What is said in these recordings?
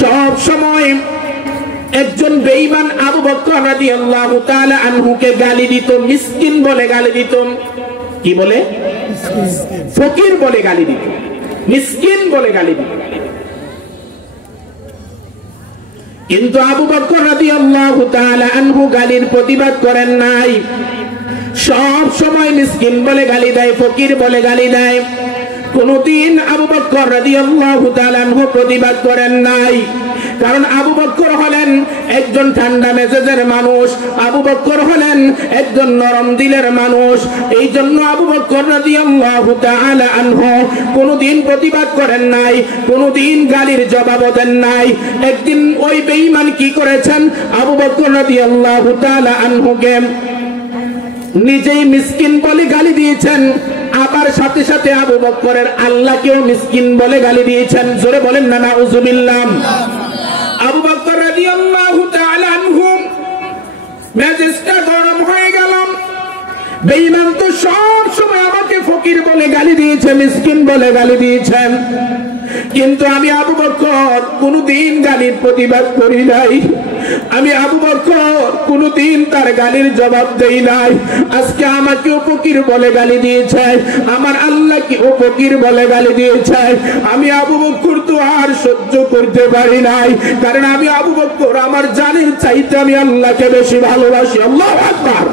সব সময় একজন বেঈমান আবু বকর রাদিয়াল্লাহু তাআলা আনহুকে গালি দিত, মিসকিন বলে গালি দিত। কি বলে? ফকির বলে গালি দিত, মিসকিন বলে গালি দিত। কিন্তু আবু বকর রাদিয়াল্লাহু তাআলা আনহু গালির প্রতিবাদ করেন নাই। সব সময় মিসকিন বলে গালি দেয়, ফকির বলে গালি দেয়। কোনদিন আবু বকর রাদিয়াল্লাহু তাআলা আনহু প্রতিবাদ করেন নাই। কারণ আবু বকর হলেন একজন ঠান্ডা মেজাজের মানুষ, আবু বকর হলেন একজন নরম দিলের মানুষ। এই জন্য আবু বকর রাদিয়াল্লাহু তাআলা আনহু কোনদিন প্রতিবাদ করেন নাই, কোনদিন গালির জবাব দেন নাই। একদিন ওই বেঈমান কি করেছেন, আবু বকর রাদিয়াল্লাহু তাআলা আনহুকে নিজেই মিসকিন বলে গালি দিয়েছেন, আবার সাথে সাথে আবু বকরের আল্লাহকেও মিসকিন বলে গালি দিয়েছেন। জোরে বলেন না নাউযুবিল্লাহ। আবু বকর রাদিয়াল্লাহু তাআলা আনহু মেজাজটা গরম হয়ে গেল। বেঈমান তো সব সময় আমাকে ফকির বলে গালি দিয়েছে, মিসকিন বলে গালি দিয়েছেন, কিন্তু আমি আবু বকর কোনদিন গালির প্রতিবাদ করি নাই। আমি আবু বকর কোনদিন তার গালির জবাব দেই নাই। আজকে আমাকেও ফকির বলে গালি দিয়েছে, আমার আল্লাহকেও ফকির বলে গালি দিয়েছে। আমি আবু বকর তো আর সহ্য করতে পারি নাই, কারণ আমি আবু বকর আমার জানের চাইতে আমি আল্লাহকে বেশি ভালোবাসি। আল্লাহু আকবার।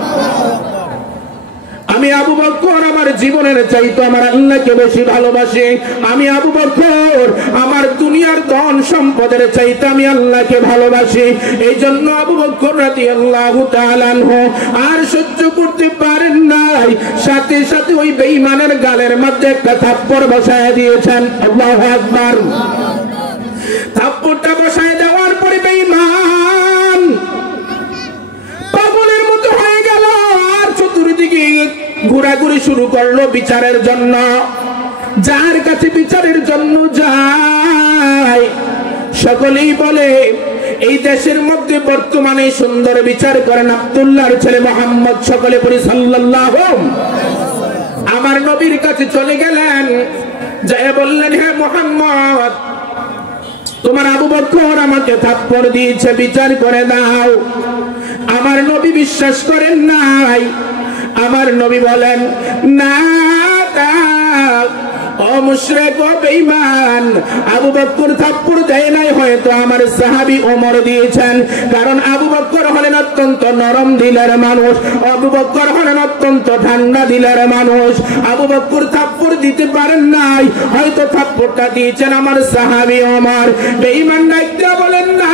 আমি আবু বকর আমার জীবনের চাইতে আমার আল্লাহকে বেশি ভালোবাসি। আমি আবু বকর আমার দুনিয়ার ধন সম্পদের চাইতে আমি আল্লাহকে ভালোবাসি। এই জন্য আবু বকর রাদিয়াল্লাহু তাআলা আনহু আর সহ্য করতে পারেন নাই, সাথে সাথে ওই বেঈমানের গালের মধ্যে একটা থাপ্পড় বসায় দিয়েছেন। আল্লাহু আকবার। থাপ্পড়টা বসায় দেওয়ার পরে বেঈমান পাগলের মতো হয়ে গেল, আর চতুর্দিকে ঘোরাঘুরি শুরু করলো বিচারের জন্য। যার কাছে বিচারের জন্য যায় সকলেই বলে এই দেশের মধ্যে বর্তমানে সুন্দর বিচার করেন আব্দুল্লাহর ছেলে মুহাম্মদ। সকলে পড়ি সাল্লাল্লাহু। আমার নবীর কাছে চলে গেলেন, যায় বললেন, হে মুহাম্মদ, তোমার আবু বকর আমাকে থাপ্পড় দিয়েছে, বিচার করে দাও। আমার নবী বিশ্বাস করেন নাই। আমার নবী বলেন, না ও মুশরিক ও বেঈমান, আবু বকর থাপ্পড় দেয় নাই, হয়তো আমার সাহাবী ওমর দিয়েছেন। কারণ আবু বকর হলেন অত্যন্ত নরম দিলের মানুষ, আবু বকর হলেন অত্যন্ত ঠান্ডা দিলের মানুষ। আবু বকর থাপ্পড় দিতে পারেন নাই, হয়তো থাপ্পড়টা দিয়েছেন আমার সাহাবী ওমর। বেঈমান ডাকতে বলেন, না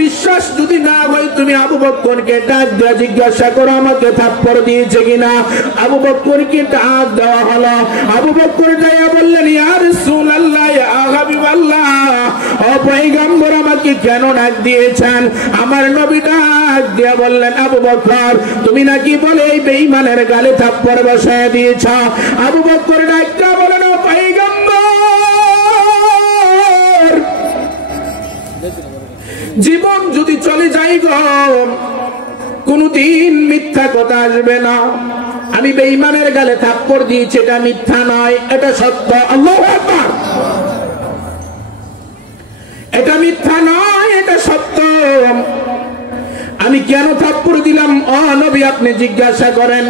বিশ্বাস যদি না হয় তুমি আবু বকরকে ডাক দিয়ে জিজ্ঞাসা করো আমাকে থাপ্পড় দিয়েছে কিনা। আবু বকরকে ডাক দেওয়া হলো। আবু বকর যাইয়া বললেন, ইয়া রাসূলুল্লাহ, ইয়া হাবিবাল্লাহ, ও পয়গম্বর আমাকে কেন ডাক দিয়েছেন? আমার নবী ডাক দিয়া বললেন, আবু বকর তুমি নাকি বলে এই বেঈমানের গালে থাপ্পড় বসায় দিয়েছ। আবু বকর ডাক দিয়া বলেন, ও পয়গম্বর, জীবন যদি চলে যায় গো, কোনদিন মিথ্যা কথা আসবে না। আমি বেঈমানের গালে থাপ্পড় দিয়েছি, এটা মিথ্যা নয়, এটা সত্য। আল্লাহু আকবার। এটা মিথ্যা নয়, এটা সত্য। আমি কেন থাপ্পড় দিলাম ও নবী আপনি জিজ্ঞাসা করেন।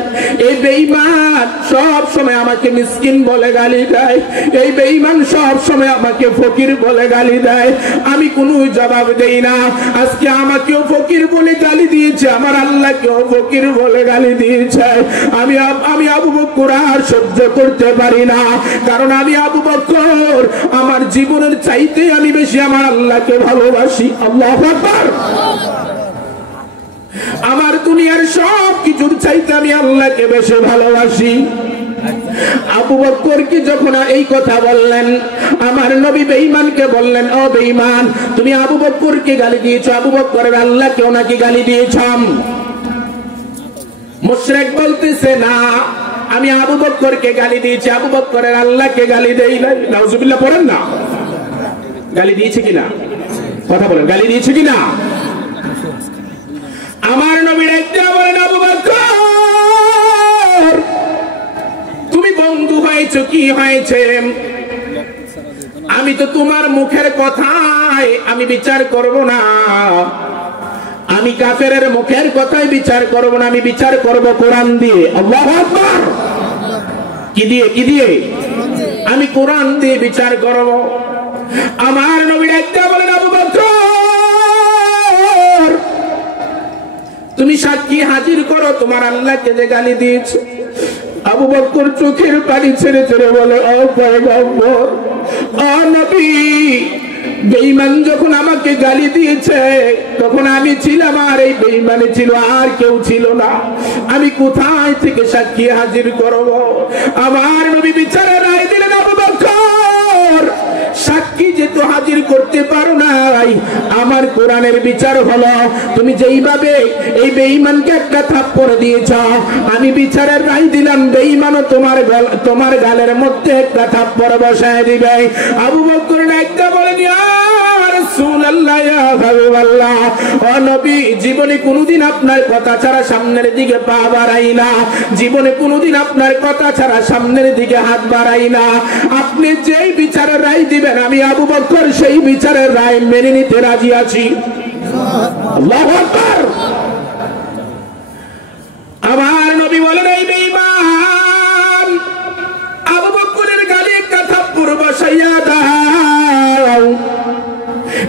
এই বেঈমান সব সময় আমাকে মিসকিন বলে গালি দেয়, এই বেঈমান সব সময় আমাকে ফকির বলে গালি দেয়, আমি কোনো জবাব দেই না। আজকে আমাকেও ফকির বলে গালি দিয়েছে, আমার আল্লাহকেও ফকির বলে গালি দিয়েছে। আমি আবু বকর আর সহ্য করতে পারি না, কারণ আমি আবু বকর আমার জীবনের চাইতে আমি বেশি আমার আল্লাহকে ভালোবাসি। আল্লাহু আকবার। আমার দুনিয়ার সব কিছুর চাইতে আমি আল্লাহকে বেশি ভালোবাসি। আবু বকর কি যখন এই কথা বললেন, আমার নবী বেঈমানকে বললেন, ও বেঈমান তুমি আবু বকরকে গালি দিয়েছো, আবু বকরের আল্লাহকেও নাকি গালি দিয়েছ? মুশরিক বলতেছে, না আমি আবু বকরকে গালি দিয়েছি, আবু বকরের আল্লাহকে গালি দেই নাই। নাউজুবিল্লাহ পড়েন না। গালি দিয়েছে কিনা কথা বলেন, গালি দিয়েছে কিনা? আমার নবী ডাকতে বলেন, আবু বকর তুমি বন্ধু হয়েছে, কি হয়েছে? আমি তো তোমার মুখের কথায় আমি বিচার করব না, আমি কাফেরের মুখের কথায় বিচার করব না, আমি বিচার করব কোরআন দিয়ে। আল্লাহু আকবার। কি দিয়ে? কি দিয়ে? আমি কোরআন দিয়ে বিচার করব। আমার নবী একটা বলেন, আবু বকর তুমি সাক্ষী হাজির করো তোমার আল্লাহকে যে গালি দিয়েছে। আবু বকর চোখের পানি ছেড়ে ছেড়ে বলে, ও পয়গম্বর, ও নবী, বেঈমান যখন আমাকে গালি দিয়েছে তখন আমি ছিলাম আর এই বেঈমানে ছিল, আর কেউ ছিল না, আমি কোথায় থেকে সাক্ষী হাজির করব? আমার নবী বিচারে রায় দিলেন, আবু বকর সাক্ষী যেহেতু হাজির করতে পারো নাই, আমার কোরআনের বিচার হলো তুমি যেইভাবে এই বেঈমানকে একটা থাপ্পড় দিয়েছ, আমি বিচারের রায় দিলাম বেঈমানও তোমার গালের মধ্যে একটা থাপ্পড় বসায় দিবে। আবু বকর একটা বলে, ইয়া রাসূলুল্লাহ, ইয়া হাবিবাল্লাহ, ও নবী, জীবনে কোনোদিন আপনার কথা ছাড়া সামনের দিকে পা বাড়াই না, জীবনে কোনোদিন আপনার কথা ছাড়া সামনের দিকে হাত বাড়াই না, আপনি যেই বিচারের রায় দিবেন আমি আবু বকর সেই বিচারের রায় মেনে নিতে রাজি আছি। আল্লাহু আকবার। আমার নবী বলেন, এই বেঈমান আবু বকরের গালে একটা থাপ্পড় বসাইয়া দাও।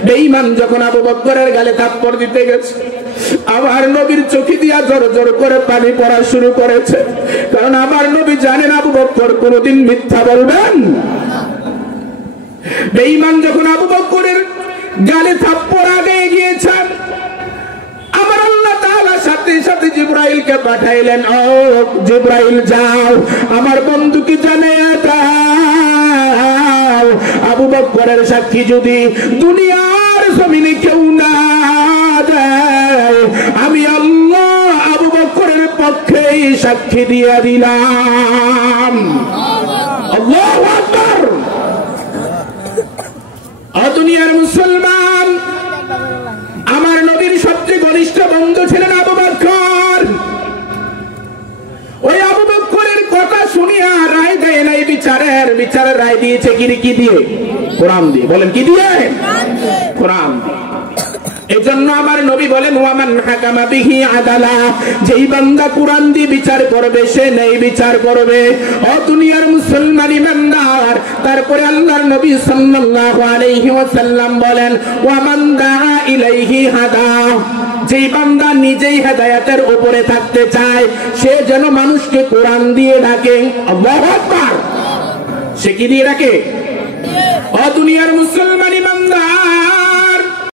বেঈমান যখন আবু বকরের গালে থাপ্পড় দিতে গেছে, আমার নবীর চোখে দিয়া জোর জোর করে পানি পড়া শুরু করেছে, কারণ আমার নবী জানেন আবু বকর কোনোদিন মিথ্যা বলবেন। বেঈমান যখন আবু বকরের গালে থাপ্পড় আগে গিয়েছেন, আমার আল্লাহ তাআলা সাথে সাথে জিবরাইলকে পাঠাইলেন, ও জিবরাইল যাও আমার বন্ধুকে জানিয়ে দাও, আবু বকরের সাক্ষী যদি দুনিয়ার জমিনে কেউ না দেয়, আমি আল্লাহ আবু বকরের পক্ষেই সাক্ষী দিয়ে দিলাম। আল্লাহু আকবার। দুনিয়ার মুসলমান, আমার নবীর সবচেয়ে ঘনিষ্ঠ বন্ধু ছিলেন আবু বকর। ওই আবু বকরের কথা শুনিয়া রায় দেয় নাই বিচারের রায় দিয়েছে কি দিয়ে? কোরআন দিয়ে। বলেন কি দিয়ে? কোরআন দিয়ে। এজন্য আমার নবী বলেন, ওয়ামান হাকামা বিহি আদালা, যেই বান্দা কোরআন দিয়ে বিচার করবে সে নেই বিচার করবে। ও দুনিয়ার মুসলমান ইমানদার, তারপরে আল্লাহর নবী সাল্লাল্লাহু আলাইহি ওয়াসাল্লাম বলেন, ওয়ামান দাআ ইলাইহি হাদা, যেই বান্দা নিজেই হেদায়েতের উপরে থাকতে চায় সে যেন মানুষকে কোরআন দিয়ে ডাকে। আল্লাহু আকবার। সে কি দিয়ে ডাকে? ও দুনিয়ার মুসলমান,